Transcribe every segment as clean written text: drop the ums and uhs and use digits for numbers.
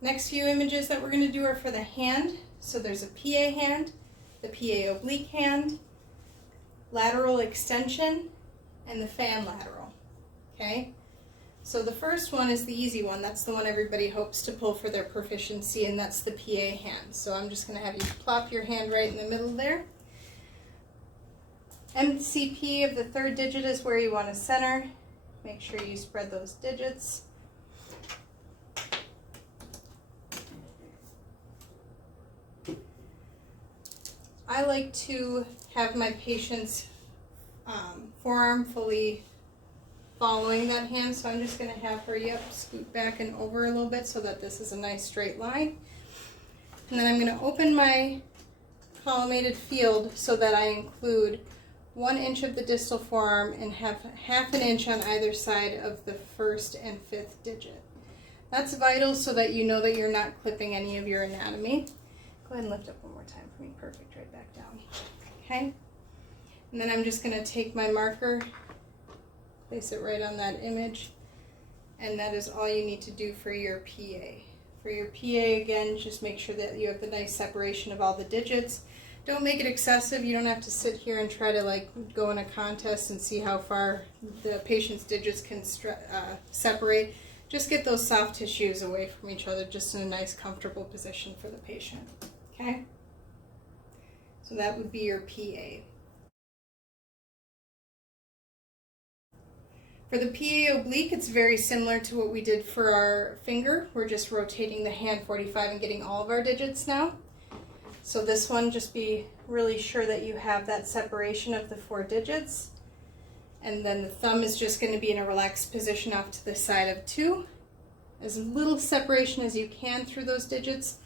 Next few images that we're going to do are for the hand. So there's a PA hand, the PA oblique hand, lateral extension, and the fan lateral. Okay? So the first one is the easy one. That's the one everybody hopes to pull for their proficiency, and that's the PA hand. So I'm just going to have you plop your hand right in the middle there. MCP of the third digit is where you want to center. Make sure you spread those digits. I like to have my patient's forearm fully following that hand, so I'm just going to have her, scoot back and over a little bit so that this is a nice straight line. And then I'm going to open my collimated field so that I include 1 inch of the distal forearm and have ½ inch on either side of the first and fifth digit. That's vital so that you know that you're not clipping any of your anatomy. Go ahead and lift up one more time for me. Perfect, right back down. Okay? And then I'm just going to take my marker, place it right on that image, and that is all you need to do for your PA. For your PA, again, just make sure that you have the nice separation of all the digits. Don't make it excessive. You don't have to sit here and try to go in a contest and see how far the patient's digits can separate. Just get those soft tissues away from each other, just in a nice comfortable position for the patient. Okay? So that would be your PA. For the PA oblique, it's very similar to what we did for our finger. We're just rotating the hand 45 and getting all of our digits now. So this one, just be really sure that you have that separation of the 4 digits. And then the thumb is just going to be in a relaxed position off to the side of 2. As little separation as you can through those digits.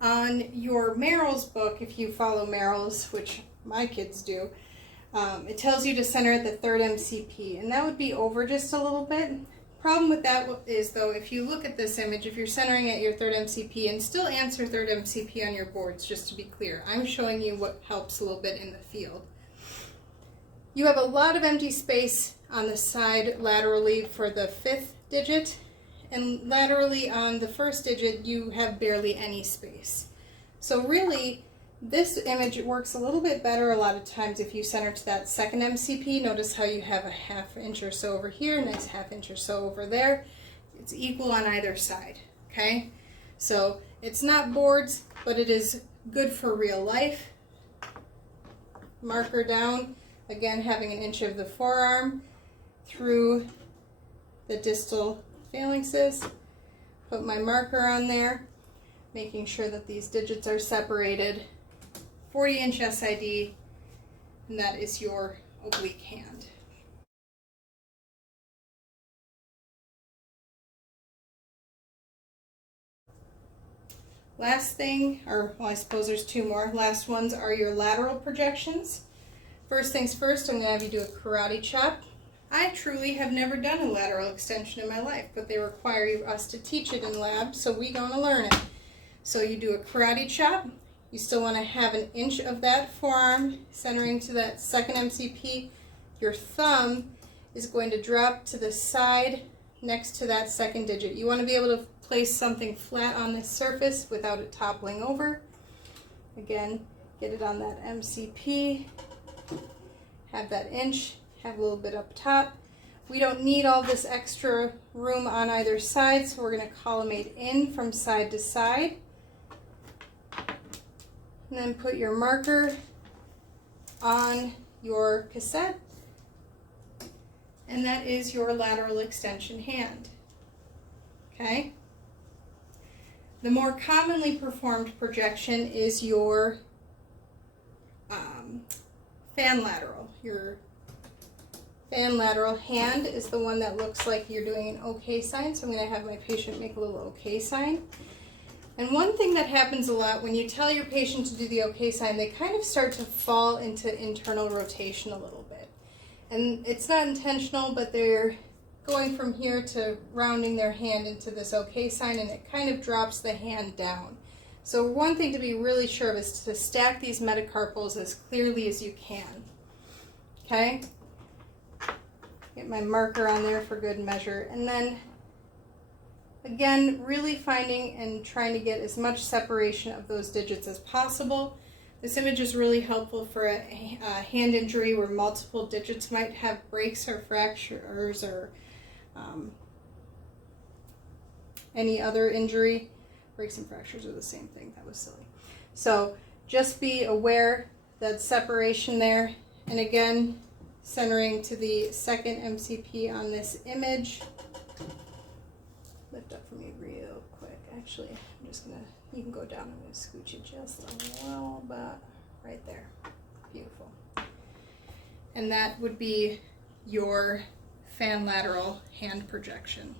On your Merrill's book, if you follow Merrill's, which my kids do, it tells you to center at the third MCP, and that would be over just a little bit. Problem with that is, though, if you look at this image, if you're centering at your third MCP, and still answer third MCP on your boards, just to be clear, I'm showing you what helps a little bit in the field. You have a lot of empty space on the side laterally for the 5th digit, and laterally on the 1st digit you have barely any space. So really, this image works a little bit better a lot of times if you center to that 2nd MCP. Notice how you have a ½ inch or so over here, nice ½ inch or so over there. It's equal on either side, okay? So it's not boards, but it is good for real life. Marker down, again having 1 inch of the forearm through the distal phalanxes. Put my marker on there, making sure that these digits are separated. 40-inch SID, and that is your oblique hand. Last thing, or well, I suppose there's 2 more. Last ones are your lateral projections. First things first, I'm going to have you do a karate chop. I truly have never done a lateral extension in my life, but they require us to teach it in lab, so we're going to learn it. So you do a karate chop. You still want to have 1 inch of that forearm centering to that 2nd MCP. Your thumb is going to drop to the side next to that 2nd digit. You want to be able to place something flat on this surface without it toppling over. Again, get it on that MCP. Have that inch, have a little bit up top. We don't need all this extra room on either side, so we're going to collimate in from side to side. And then put your marker on your cassette, and that is your lateral extension hand. Okay? The more commonly performed projection is your fan lateral. Your fan lateral hand is the one that looks like you're doing an OK sign, so I'm going to have my patient make a little OK sign. And one thing that happens a lot when you tell your patient to do the OK sign, they kind of start to fall into internal rotation a little bit. And it's not intentional, but they're going from here to rounding their hand into this OK sign, and it kind of drops the hand down. So one thing to be really sure of is to stack these metacarpals as clearly as you can. Okay? Get my marker on there for good measure. And then Again, really finding and trying to get as much separation of those digits as possible. This image is really helpful for a hand injury where multiple digits might have breaks or fractures or any other injury. Breaks and fractures are the same thing. That was silly. So just be aware that separation there. And again, centering to the second MCP on this image. Lift up for me real quick. Actually, I'm just gonna, you can go down. I'm gonna scooch it just a little bit right there. Beautiful. And that would be your fan lateral hand projection.